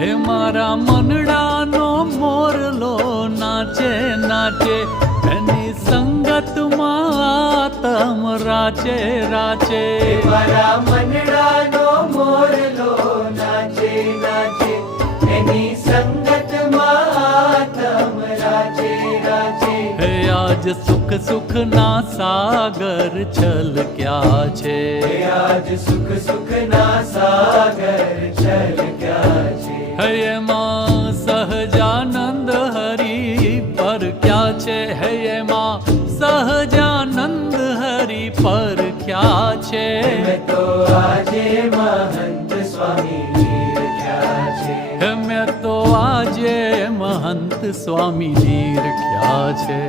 હે મારા મનડાનો મોરલો નાચે નાચે, એની સંગતમાં આતમ રાચે રાચે. મારા મનડાનો મોરલો નાચે નાચે, એની સંગતમાં આતમ રાચે રાચે. હે આજ સુખ સુખ ના સાગર છલક્યા છે. આજ સુખ સુખ ના સાગર છલક્યા છે. હે એમાં સહજાનંદ હરી પર ક્યા છે. હે એમાં સહજાનંદ હરી પર ક્યા છે. મેં તો આજે મહંત સ્વામી નીરખ્યા છે. હે મેં તો આજે મહંત સ્વામી નીરખ્યા છે.